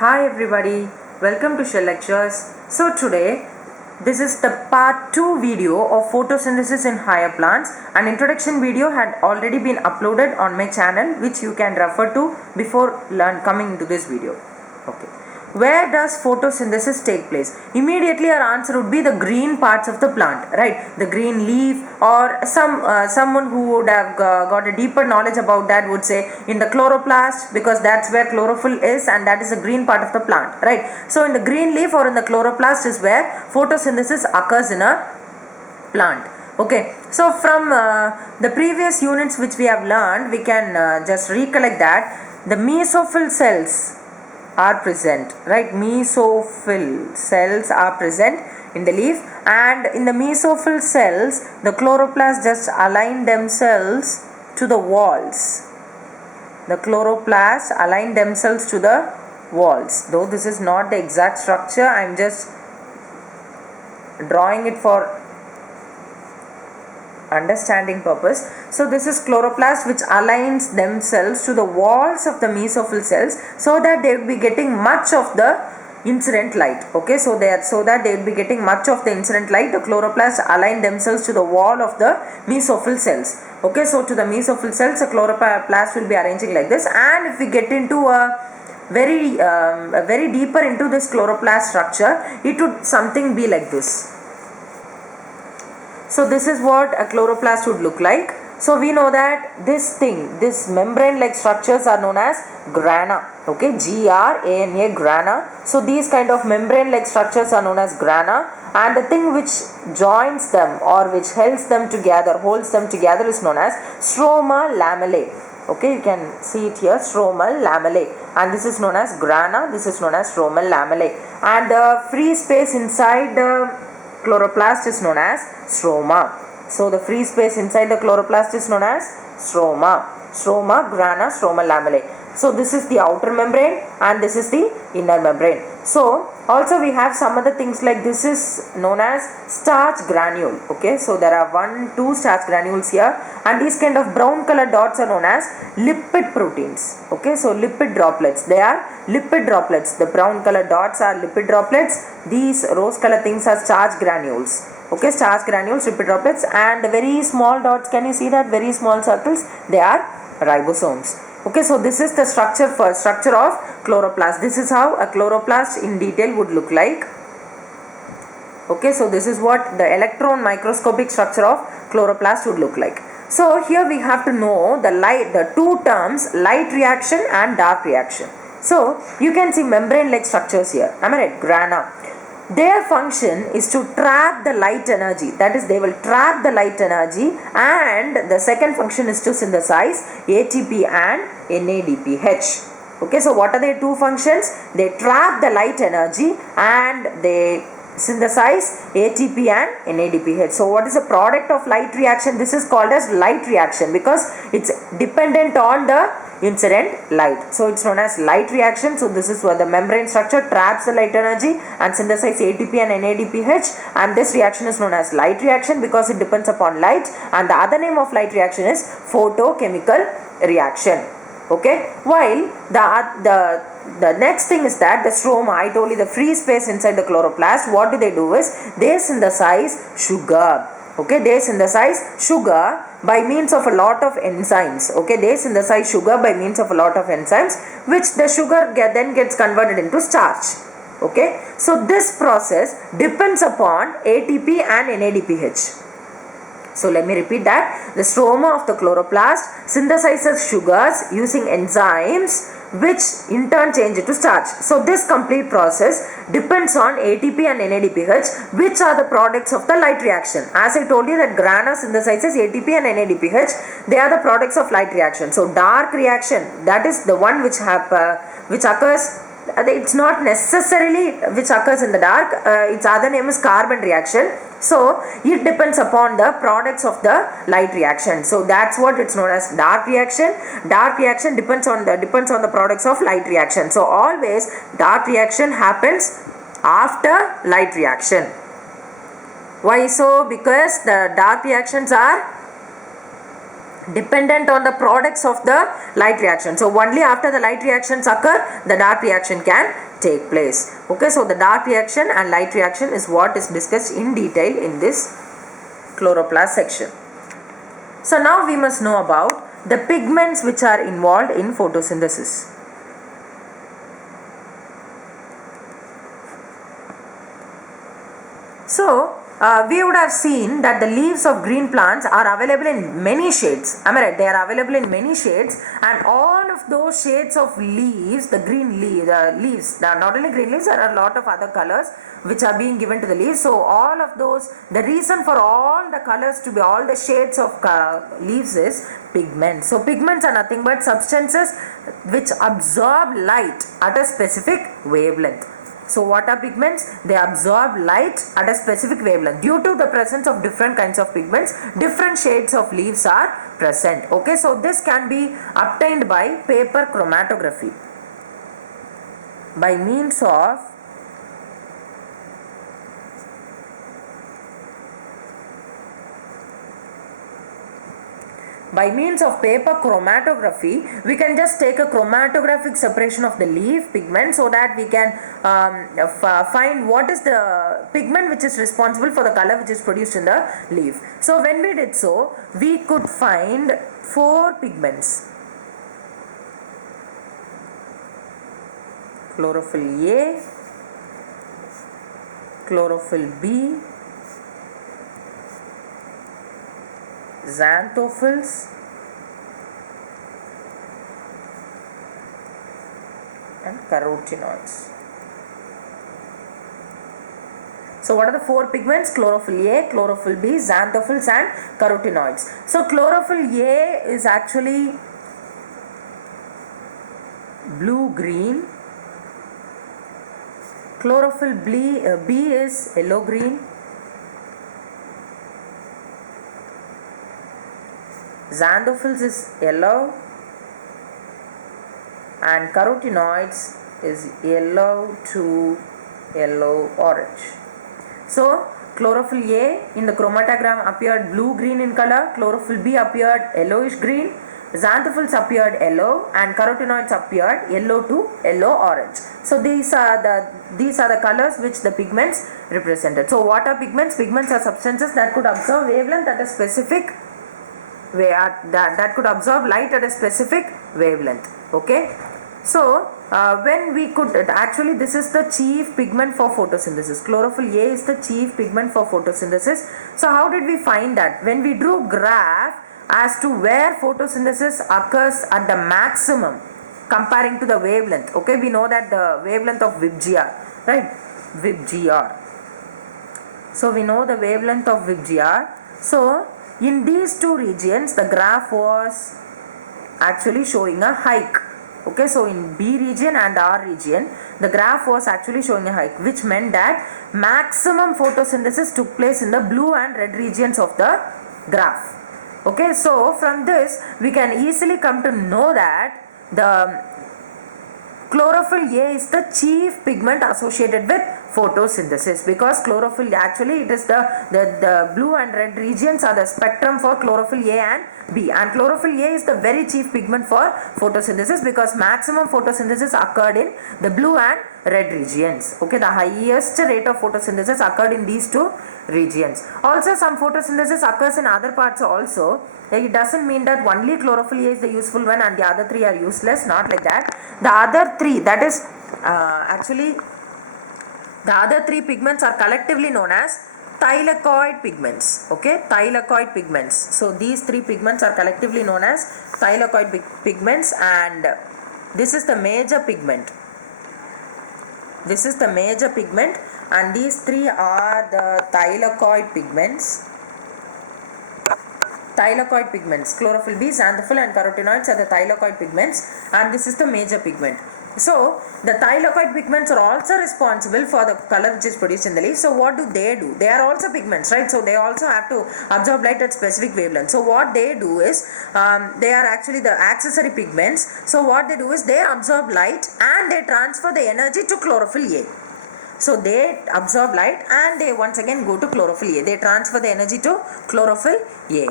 Hi everybody, welcome to Shell Lectures. So today, this is the part 2 video of photosynthesis in higher plants. An introduction video had already been uploaded on my channel which you can refer to before coming into this video. Okay. Where does photosynthesis take place? Immediately our answer would be the green parts of the plant, right? The green leaf, or someone who would have got a deeper knowledge about that would say in the chloroplast, because that's where chlorophyll is and that is the green part of the plant, right? So in the green leaf or in the chloroplast is where photosynthesis occurs in a plant. Okay, so from the previous units which we have learned, we can just recollect that the mesophyll cells are present, right? Mesophyll cells are present in the leaf, and in the mesophyll cells the chloroplasts just align themselves to the walls. The chloroplasts align themselves to the walls. Though this is not the exact structure, I am just drawing it for understanding purpose. So this is chloroplast which aligns themselves to the walls of the mesophyll cells so that they will be getting much of the incident light. Okay, so that they will be getting much of the incident light, the chloroplasts align themselves to the wall of the mesophyll cells. Okay, so to the mesophyll cells the chloroplast will be arranging like this, and if we get into a very deeper into this chloroplast structure, it would something be like this. So this is what a chloroplast would look like. So we know that this membrane like structures are known as grana. Okay, Grana, grana. So these kind of membrane like structures are known as grana, and the thing which joins them or which holds them together is known as stroma lamellae. Okay, you can see it here, stromal lamellae, and this is known as grana, this is known as stromal lamellae, and the free space inside the chloroplast is known as stroma. So the free space inside the chloroplast is known as stroma. Stroma, grana, stromal lamellae. So this is the outer membrane and this is the inner membrane. So also we have some other things like this is known as starch granule. Okay, so there are 2 starch granules here, and these kind of brown colored dots are known as lipid proteins. Okay, so lipid droplets, they are lipid droplets. The brown colored dots are lipid droplets. These rose colored things are starch granules. Okay, starch granules, lipid droplets, and the very small dots, can you see that very small circles? They are ribosomes. Okay, so this is the structure of chloroplast. This is how a chloroplast in detail would look like. Okay, so this is what the electron microscopic structure of chloroplast would look like. So here we have to know the two terms, light reaction and dark reaction. So you can see membrane like structures here. Am I right? Grana. Their function is to trap the light energy, that is they will trap the light energy, and the second function is to synthesize ATP and NADPH. Okay, so what are their two functions? They trap the light energy and they synthesize ATP and NADPH. So what is the product of light reaction? This is called as light reaction because it's dependent on the incident light. So it's known as light reaction. So this is where the membrane structure traps the light energy and synthesizes ATP and NADPH, and this reaction is known as light reaction because it depends upon light, and the other name of light reaction is photochemical reaction. Okay, while the next thing is that the stroma, I told you the free space inside the chloroplast, what do? Is they synthesize sugar. Okay, they synthesize sugar by means of a lot of enzymes. Okay, they synthesize sugar by means of a lot of enzymes, which the sugar then gets converted into starch. Okay, so this process depends upon ATP and NADPH. So let me repeat that. The stroma of the chloroplast synthesizes sugars using enzymes which in turn change it to starch. So this complete process depends on ATP and NADPH, which are the products of the light reaction. As I told you that grana synthesizes ATP and NADPH, they are the products of light reaction. So dark reaction, that is the one which occurs, it's not necessarily which occurs in the dark, its other name is carbon reaction. So it depends upon the products of the light reaction. So that's what it's known as dark reaction. Dark reaction depends on the products of light reaction. So always dark reaction happens after light reaction. Why so? Because the dark reactions are dependent on the products of the light reaction. So only after the light reactions occur, the dark reaction can take place. Okay, so the dark reaction and light reaction is what is discussed in detail in this chloroplast section. So now we must know about the pigments which are involved in photosynthesis. So we would have seen that the leaves of green plants are available in many shades. Am I right? They are available in many shades, and all of those shades of leaves, the leaves, not only green leaves, there are a lot of other colors which are being given to the leaves. So all of those, the reason for all the colors to be all the shades of leaves is pigments. So pigments are nothing but substances which absorb light at a specific wavelength. So what are pigments? They absorb light at a specific wavelength. Due to the presence of different kinds of pigments, different shades of leaves are present. Okay, so this can be obtained by paper chromatography by means of paper chromatography. We can just take a chromatographic separation of the leaf pigment so that we can find what is the pigment which is responsible for the color which is produced in the leaf. So when we did so, we could find 4 pigments: chlorophyll A, chlorophyll B, xanthophylls, and carotenoids. So what are the 4 pigments? Chlorophyll A, chlorophyll B, xanthophylls and carotenoids. So chlorophyll A is actually blue-green, chlorophyll B is yellow-green, xanthophylls is yellow, and carotenoids is yellow to yellow orange. So chlorophyll A in the chromatogram appeared blue-green in color, chlorophyll B appeared yellowish-green, xanthophylls appeared yellow, and carotenoids appeared yellow to yellow-orange. So these are the colors which the pigments represented. So what are pigments? Pigments are substances that could absorb wavelength at a specific that could absorb light at a specific wavelength. Okay, so when we could actually, this is the chief pigment for photosynthesis. Chlorophyll A is the chief pigment for photosynthesis. So how did we find that? When we drew graph as to where photosynthesis occurs at the maximum comparing to the wavelength. Okay, we know that the wavelength of VIBGR, right? VIBGR. So we know the wavelength of VIBGR. So in these 2 regions, the graph was actually showing a hike. Okay, so in B region and R region, the graph was actually showing a hike, which meant that maximum photosynthesis took place in the blue and red regions of the graph. Okay, so from this, we can easily come to know that the chlorophyll A is the chief pigment associated with photosynthesis, because chlorophyll, actually it is the blue and red regions are the spectrum for chlorophyll A and B, and chlorophyll A is the very chief pigment for photosynthesis because maximum photosynthesis occurred in the blue and red regions. Okay, the highest rate of photosynthesis occurred in these 2 regions. Also some photosynthesis occurs in other parts also. It doesn't mean that only chlorophyll A is the useful one and the other 3 are useless, not like that. The other 3, that is the other 3 pigments are collectively known as thylakoid pigments. Okay, thylakoid pigments. So these 3 pigments are collectively known as thylakoid pigments, and this is the major pigment. This is the major pigment, and these 3 are the thylakoid pigments. Thylakoid pigments, chlorophyll B, xanthophylls and carotenoids are the thylakoid pigments, and this is the major pigment. So the thylakoid pigments are also responsible for the color which is produced in the leaf. So what do? They are also pigments, right? So they also have to absorb light at specific wavelength. So what they do is, they are actually the accessory pigments. So what they do is they absorb light and they transfer the energy to chlorophyll A. So they absorb light and they once again go to chlorophyll A. They transfer the energy to chlorophyll A.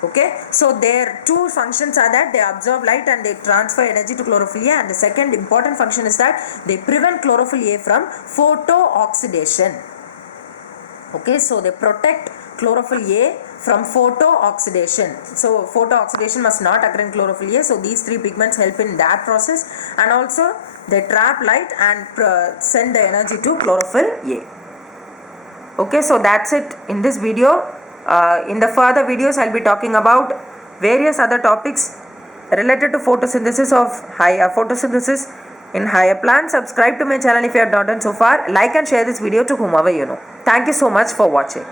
Okay, so their two functions are that they absorb light and they transfer energy to chlorophyll A, and the second important function is that they prevent chlorophyll A from photooxidation. Okay, so they protect chlorophyll A from photooxidation. So photooxidation must not occur in chlorophyll A. So these three pigments help in that process, and also they trap light and send the energy to chlorophyll A. Okay, so that's it in this video. In the further videos, I'll be talking about various other topics related to photosynthesis photosynthesis in higher plants. Subscribe to my channel if you have not done so far. Like and share this video to whomever you know. Thank you so much for watching.